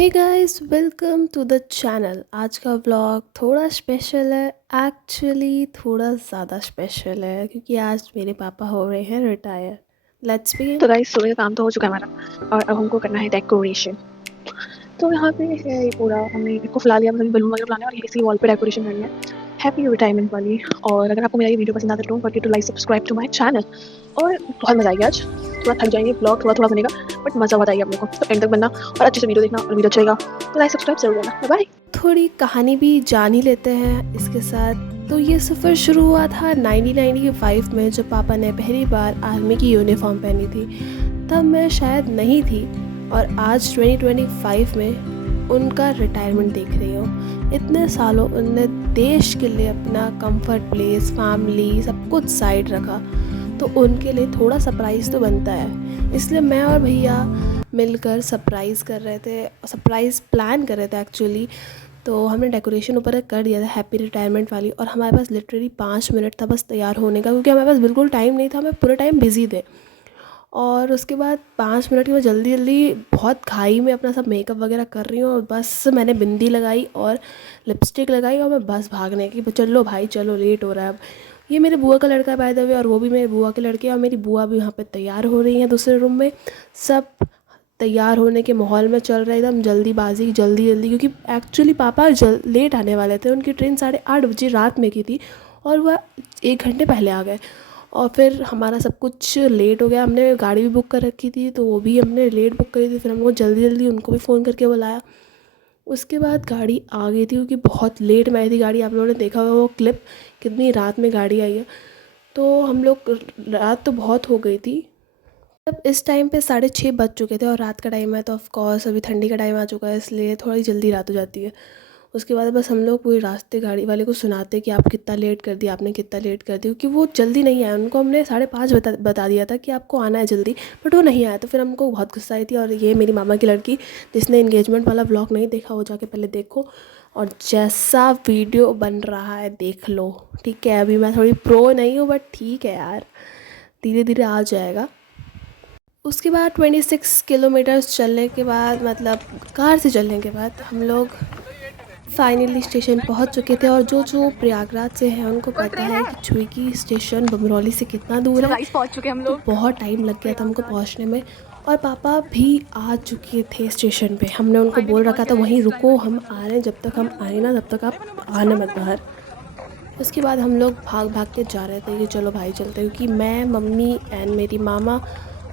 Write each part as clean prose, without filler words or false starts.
Hey guys, welcome to the channel. आज का vlog थोड़ा स्पेशल है। एक्चुअली थोड़ा ज़्यादा स्पेशल है क्योंकि आज मेरे पापा हो रहे हैं रिटायर। Let's begin. तो गाइस सुबह का काम तो हो चुका है हमारा और अब हमको करना है डेकोरेशन। तो यहाँ पे है ये पूरा हमने इसको फुला लिया, मतलब बलून वगैरह बनाने और इसी वॉल पे डेकोरेशन करनी है हैप्पी रिटायरमेंट वाली। और अगर आपको मेरा ये वीडियो पसंद आता है don't forget to like subscribe to my channel. और बहुत मजा आएगा आज, थोड़ा थक जाएंगे, ब्लॉग थोड़ा थोड़ा बनेगा बट मजा बहुत आएगा अपने को। तो एंड तक बनना और अच्छे से वीडियो देखना और वीडियो अच्छा लगेगा तो लाइक सब्सक्राइब जरूर करना। Bye bye. थोड़ी कहानी भी जान ही लेते हैं इसके साथ। तो ये सफ़र शुरू हुआ था 1995 में, जब पापा ने पहली बार आर्मी की यूनिफॉर्म पहनी थी। तब मैं शायद नहीं थी और आज 2025 में उनका रिटायरमेंट देख रही हूँ। इतने सालों उनने देश के लिए अपना कंफर्ट प्लेस, फैमिली, सब कुछ साइड रखा, तो उनके लिए थोड़ा सरप्राइज़ तो बनता है। इसलिए मैं और भैया मिलकर सरप्राइज़ कर रहे थे, सरप्राइज़ प्लान कर रहे थे एक्चुअली। तो हमने डेकोरेशन ऊपर कर दिया था हैप्पी रिटायरमेंट वाली, और हमारे पास लिटरली 5 मिनट था बस तैयार होने का, क्योंकि हमारे पास बिल्कुल टाइम नहीं था, हमें पूरे टाइम बिज़ी थे। और उसके बाद 5 मिनट की मैं जल्दी जल्दी बहुत खाई में अपना सब मेकअप वगैरह कर रही हूँ, और बस मैंने बिंदी लगाई और लिपस्टिक लगाई और मैं बस भागने की, चलो भाई चलो, लेट हो रहा है अब। ये मेरे बुआ का लड़का बाय द वे, और वो भी मेरे बुआ के लड़के, और मेरी बुआ भी वहाँ पे तैयार हो रही हैं दूसरे रूम में। सब तैयार होने के माहौल में चल रहा है, एकदम जल्दी जल्दी, क्योंकि एक्चुअली पापा लेट आने वाले थे। उनकी ट्रेन 8:30 रात में की थी और वह 1 घंटे पहले आ गए। और फिर हमारा सब कुछ लेट हो गया। हमने गाड़ी भी बुक कर रखी थी, तो वो भी हमने लेट बुक करी थी। फिर हमको जल्दी जल्दी उनको भी फ़ोन करके बुलाया। उसके बाद गाड़ी आ गई थी, क्योंकि बहुत लेट में आई थी गाड़ी। आप लोगों ने देखा होगा वो क्लिप, कितनी रात में गाड़ी आई है। तो हम लोग, रात तो बहुत हो गई थी। तब इस टाइम पे 6:30 बज चुके थे, और रात का टाइम है तो ऑफ कोर्स अभी ठंडी का टाइम आ चुका है, इसलिए थोड़ी जल्दी रात हो जाती है। उसके बाद बस हम लोग पूरे रास्ते गाड़ी वाले को सुनाते कि आप कितना लेट कर दिया, आपने कितना लेट कर दिया, क्योंकि वो जल्दी नहीं आया। उनको हमने 5:30 बता दिया था कि आपको आना है जल्दी, बट वो नहीं आया। तो फिर हमको बहुत गुस्सा आई थी। और ये मेरी मामा की लड़की, जिसने इंगेजमेंट वाला ब्लॉग नहीं देखा वो जाके पहले देखो। और जैसा वीडियो बन रहा है देख लो, ठीक है। अभी मैं थोड़ी प्रो नहीं हूँ, बट ठीक है यार, धीरे धीरे आ जाएगा। उसके बाद 26 किलोमीटर्स चलने के बाद, मतलब कार से चलने के बाद, हम लोग फाइनली स्टेशन पहुंच चुके थे। और जो प्रयागराज से हैं उनको कोई पता ट्रेन है है? कि चुईकी स्टेशन बमरौली से कितना दूर चलो है। गाइस पहुंच चुके हम तो लोग बहुत टाइम लग गया था हमको प्रयागराज। पहुंचने में। और पापा भी आ चुके थे स्टेशन पे। हमने उनको फाइनली बोल पहुंच रखा था गए वहीं गाइस, रुको, ड्राइवर की हम आ रहे हैं, जब तक हम आए ना तब तक आप आना मत बाहर। उसके बाद हम लोग भाग भाग के जा रहे थे कि चलो भाई चलते हैं, क्योंकि मैं, मम्मी एंड मेरी मामा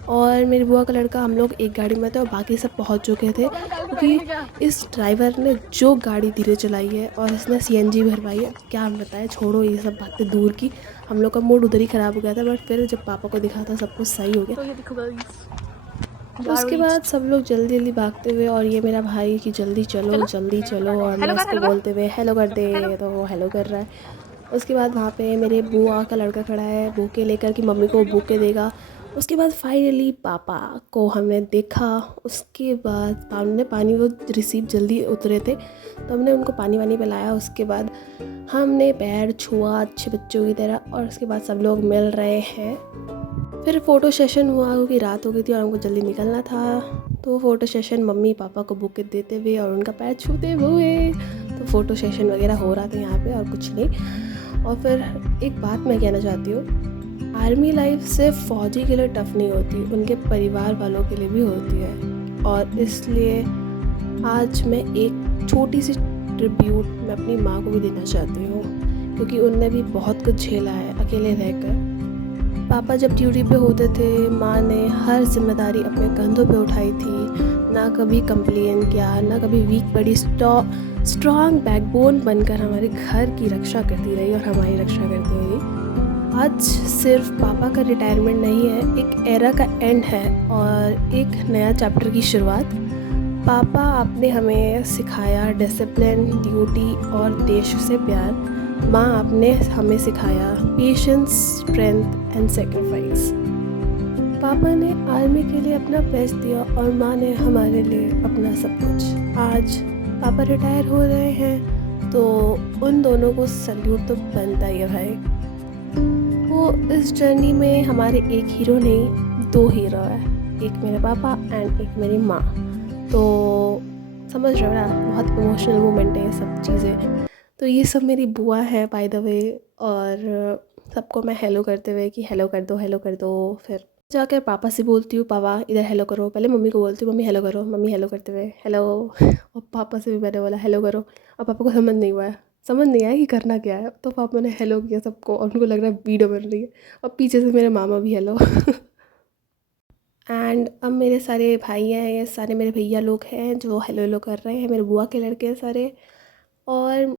और मेरी बुआ का लड़का, हम लोग एक गाड़ी में थे और बाकी सब पहुंच चुके थे। क्योंकि इस ड्राइवर ने जो गाड़ी धीरे चलाई है और इसने सीएनजी भरवाई है, क्या हम बताएं, छोड़ो ये सब बातें दूर की। हम लोग का मूड उधर ही ख़राब हो गया था, बट फिर जब पापा को दिखा था सब कुछ सही हो गया। तो ये देखो गाइस, वी आर उसके बाद रीच्ड। सब लोग जल्दी जल्दी भागते हुए, और ये मेरा भाई कि जल्दी चलो चलो जल्दी चलो, और मैं उसको हेलो कर बोलते हुए हेलो कर हेलो। दे, तो वो हेलो कर रहा है। उसके बाद वहाँ पे मेरे बुआ का लड़का खड़ा है बुके लेकर कि मम्मी को बुके देगा। उसके बाद फाइनली पापा को हमने देखा। उसके बाद हमने पानी, वो रिसीव जल्दी उतरे थे तो हमने उनको पानी वानी पिलाया। उसके बाद हमने पैर छुआ अच्छे बच्चों की तरह, और उसके बाद सब लोग मिल रहे हैं। फिर फ़ोटो सेशन हुआ, क्योंकि रात हो गई थी और हमको जल्दी निकलना था। तो फ़ोटो सेशन मम्मी पापा को बुके देते हुए और उनका पैर छूते हुए, तो फ़ोटो सेशन वगैरह हो रहा था यहाँ पे, और कुछ नहीं। और फिर एक बात मैं कहना चाहती हूँ, आर्मी लाइफ सिर्फ फ़ौजी के लिए टफ़ नहीं होती, उनके परिवार वालों के लिए भी होती है। और इसलिए आज मैं एक छोटी सी ट्रिब्यूट मैं अपनी माँ को भी देना चाहती हूँ, क्योंकि उनने भी बहुत कुछ झेला है अकेले रहकर। पापा जब ड्यूटी पे होते थे, माँ ने हर जिम्मेदारी अपने कंधों पे उठाई थी, ना कभी कंप्लेन किया, ना कभी वीक पड़ी, स्ट्रॉन्ग बैकबोन बनकर हमारे घर की रक्षा करती रही और हमारी रक्षा करती रही। आज सिर्फ पापा का रिटायरमेंट नहीं है, एक एरा का एंड है और एक नया चैप्टर की शुरुआत। पापा, आपने हमें सिखाया डिसिप्लिन, ड्यूटी और देश से प्यार। माँ, आपने हमें सिखाया पेशेंस, स्ट्रेंथ एंड सेक्रीफाइस। पापा ने आर्मी के लिए अपना बेस्ट दिया और माँ ने हमारे लिए अपना सब कुछ। आज पापा रिटायर हो रहे हैं तो उन दोनों को सल्यूट तो बनता ही है भाई। वो इस जर्नी में हमारे एक हीरो नहीं, 2 हीरो है, एक मेरे पापा एंड एक मेरी माँ। तो समझ रहे हो ना, बहुत इमोशनल मोमेंट है ये सब चीज़ें। तो ये सब मेरी बुआ है बाय द वे, और सबको मैं हेलो करते हुए कि हेलो कर दो, फिर जाकर पापा से बोलती हूँ पापा इधर हेलो करो, पहले मम्मी को बोलती हूँ मम्मी हेलो करो, मम्मी हेलो करते हुए हेलो और पापा से भी मैंने बोला हेलो करो। और पापा को समझ नहीं आया कि करना क्या है, तो पापा ने हेलो किया सबको और उनको लग रहा है वीडियो बन रही है, और पीछे से मेरे मामा भी हेलो एंड अब मेरे सारे भाई हैं, ये सारे मेरे भैया लोग हैं जो हेलो हेलो कर रहे हैं, मेरे बुआ के लड़के हैं सारे। और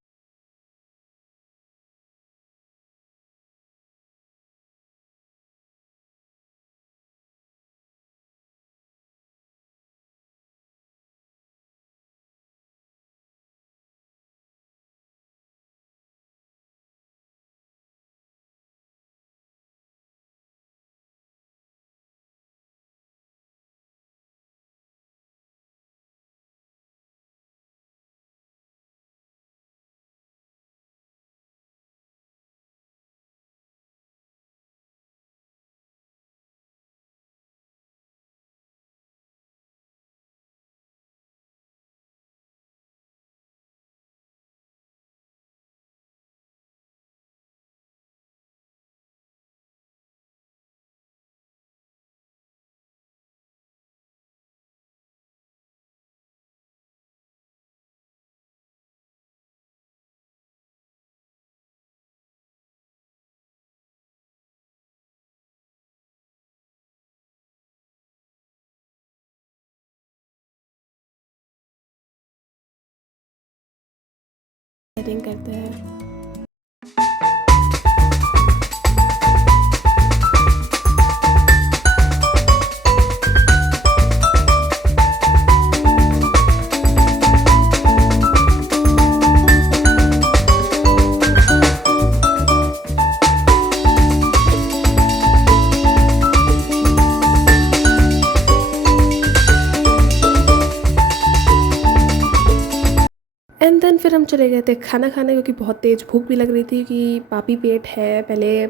शेयरिंग करते हैं। एंड देन फिर हम चले गए थे खाना खाने, क्योंकि बहुत तेज़ भूख भी लग रही थी कि पापी पेट है, पहले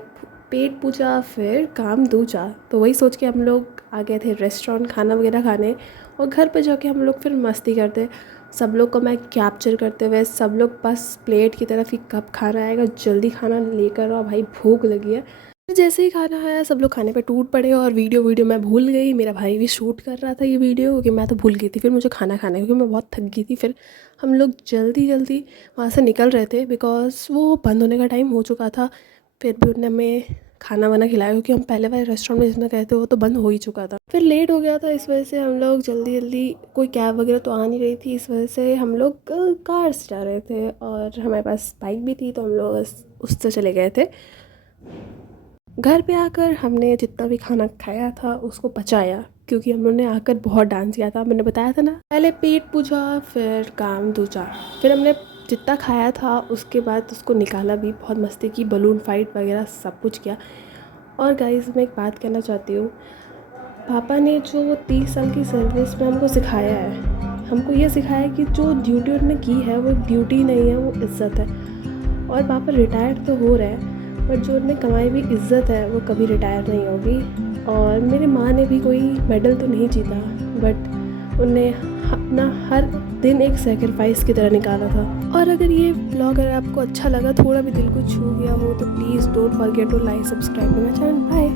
पेट पूजा फिर काम दूजा। तो वही सोच के हम लोग आ गए थे रेस्टोरेंट खाना वगैरह खाने, और घर पे जाके हम लोग फिर मस्ती करते, सब लोग को मैं कैप्चर करते हुए, सब लोग बस प्लेट की तरफ ही कब खाना आएगा जल्दी खाना लेकर आओ भाई भूख लगी है। फिर जैसे ही खाना आया सब लोग खाने पे टूट पड़े, और वीडियो मैं भूल गई, मेरा भाई भी शूट कर रहा था ये वीडियो, क्योंकि मैं तो भूल गई थी फिर मुझे खाना खाना है, क्योंकि मैं बहुत थक गई थी। फिर हम लोग जल्दी वहाँ से निकल रहे थे बिकॉज़ वो बंद होने का टाइम हो चुका था। फिर भी उन्होंने हमें खाना वाना खिलाया, क्योंकि हम पहले वाले रेस्टोरेंट में जिसमें गए थे वो तो बंद हो ही चुका था। फिर लेट हो गया था, इस वजह से हम लोग जल्दी कोई कैब वगैरह तो आ नहीं रही थी, इस वजह से हम लोग कार से जा रहे थे, और हमारे पास बाइक भी थी तो हम लोग उससे चले गए थे। घर पे आकर हमने जितना भी खाना खाया था उसको पचाया, क्योंकि हम लोगों ने आकर बहुत डांस किया था, मैंने बताया था ना, पहले पेट पूजा फिर काम दूजा। फिर हमने जितना खाया था उसके बाद उसको निकाला भी, बहुत मस्ती की, बलून फाइट वगैरह सब कुछ किया। और गाइस मैं एक बात कहना चाहती हूँ, पापा ने जो 30 साल की सर्विस में हमको सिखाया है, हमको ये सिखाया कि जो ड्यूटी उन्होंने की है वो ड्यूटी नहीं है, वो इज़्ज़त है। और पापा रिटायर्ड तो हो रहे हैं, बट जो उन्होंने कमाई हुई इज़्ज़त है वो कभी रिटायर नहीं होगी। और मेरी माँ ने भी कोई मेडल तो नहीं जीता, बट उन्हें अपना हर दिन एक सेक्रीफाइस की तरह निकाला था। और अगर ये ब्लॉग अगर आपको अच्छा लगा, थोड़ा भी दिल को छू गया हो, तो please don't forget to like subscribe to my channel. Bye.